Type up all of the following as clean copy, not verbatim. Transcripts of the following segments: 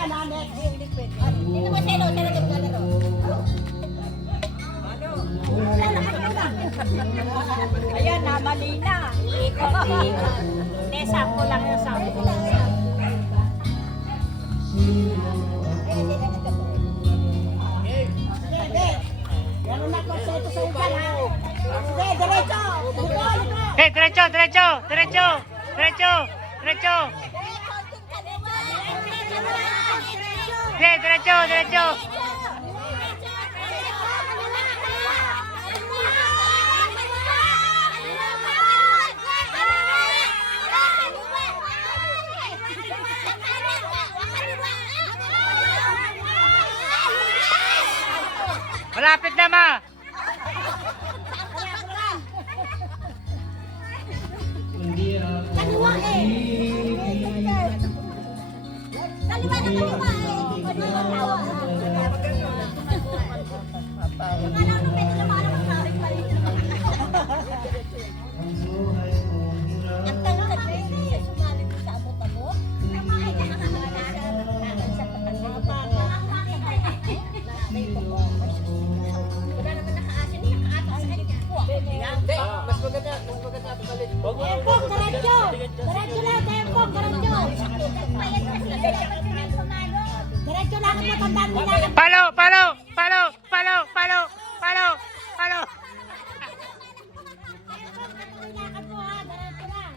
Dito ba sa'yo? Sa'yo na maglalaro. Ayan, namali na. Ikot. Hindi, sampo lang yung sampo. Diretso, diretso, diretso, diretso, diretso. Diretso, diretso. Malapit na, ma. Kaliwa eh. Kaliwa na kaliwa eh. Ang tanong na siya sumali mo sa abot-abot. Ay, wala naman nakaasin niya, nakaatas sa kanya. Mas maganda ito kalit. Tempong, diretso! Diretso lang, tempong, diretso! Diretso lang ang matandaan mo lang. Palo, palo, palo, palo, palo, palo, palo. Lakad mo ha, diretso lang.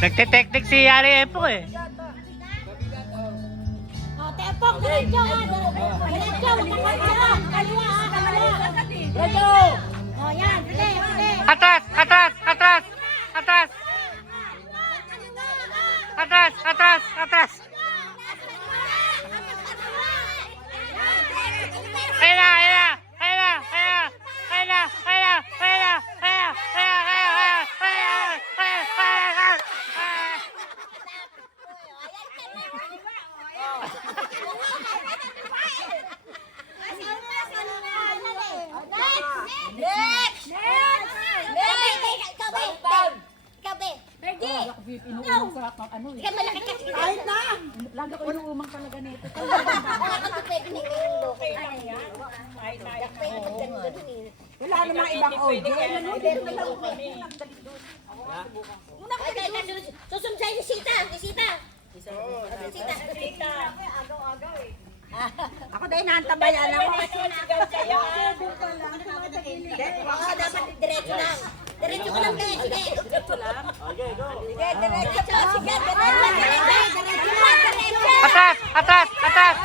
Nagte-technique si Yari Epo eh. O, tempong, diretso ha, diretso. Diretso lang, kaliwa ha, kaliwa. Diretso! O, yan, sige, sige. Atras, atras, atras, atras, atras, atras, atras. Ayun na, ayun na, ayun na, ayun na, ayun na, ayun na, ayun na, ayun na, Next! Ikaw, be. Bergie! Ikaw! Ikaw malaki kasi. Kahit na! Lagi ko inuumang talaga nito. Ako pwede na yung local. Wala namang ibang audio. Susunod sa'yo si Sita. Si Sita. Sita. Ako dahil naantabayan ako. Oo, dapat diretso lang. Diretso ka lang, be. Sige. Diretso lang. Sige, diretso. Sige, diretso. atras, atras, atras.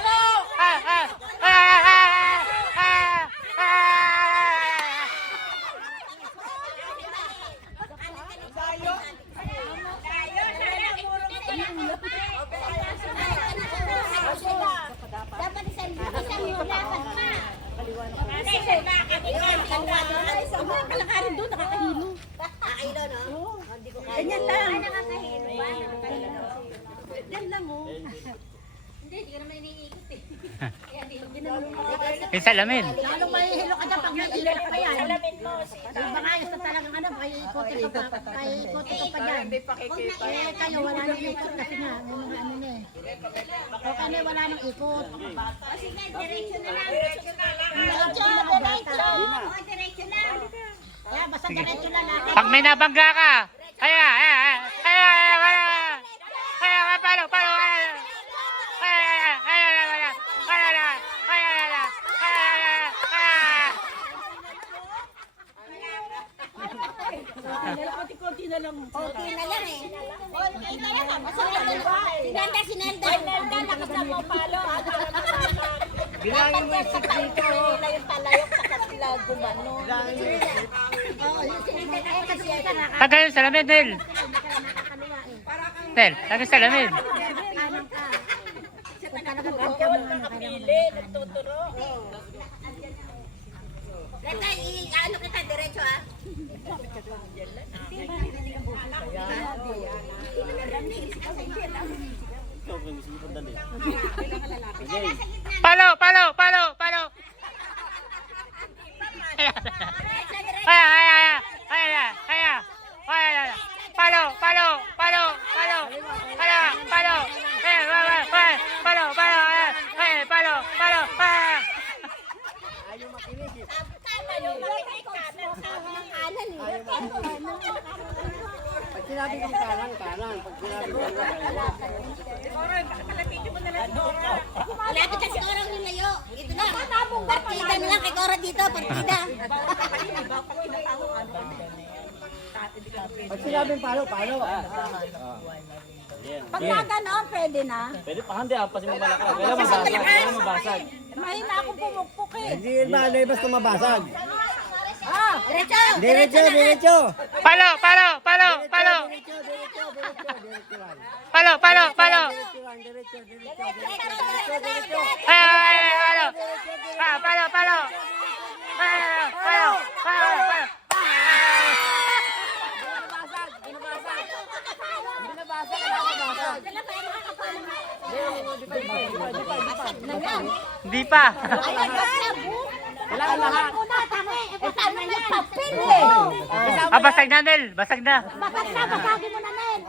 Dapat isang laban pa. Kalakarin doon, nakakahilo. Nakakahilo, no? Hindi ko kaya. Ganyan lang. Ay, nakakahilo ba? Yan lang oh. Hindi ko naman iniikot eh. Yung salamin. Lalong mahihilo ka dyan pag may ilil pa yan. Baka isa talagang ano, paikutin ka pa. Paikutin ka pa dyan. Eh, kayo wala nang ikot kasi nga. Yung mga ano niya eh. O kami wala nang ikot. Sige, diretso na lang. Diretso. O, diretso lang. Kaya basta diretso lang natin. Pag may nabangga ka, kaya, palo, palo, Konti na lang. Okay na lang eh. Okay na lang. Sinalda. Nakasama palo. Bilangin mo yung sit dito. Kanila yung palayok sa kanila gumano. Bilangin mo yung sit. Tagal yung salamin, Nel. Nel, tagal yung salamin. Nakapili, nagtuturo. Reta, ano kita diretso ah. Palo, palo, palo, palo. Palo, palo, palo. Pag sinabi kong kanan, kanan. Pag sinabi kong kaliwa. Malapit na si Cora ng layo. Ito na. Partida na lang kay Cora dito. Partida. Pag sinabing palo, palo. Pag gano'n, pwede na. Pwede pa, hindi ah, kasi mabalaka. Kailan mabasag, kailan mabasag. Mahina akong pumukpok eh. Hindi malay basta mabasag. Diretso. Diretso, diretso. Palo, palo, palo, palo. Diretso, diretso, diretso, diretso lang. Palo, palo, palo. Diretso lang, diretso, diretso, diretso. Ay, ay, ay, palo. Palo, palo. Palo, palo, palo, palo. Hindi pa. Kailangan lahat. Muna, tangi. Paano na papin eh. Ah, basag na, Nel. Basag na. Basag na, basagin mo na, Nen.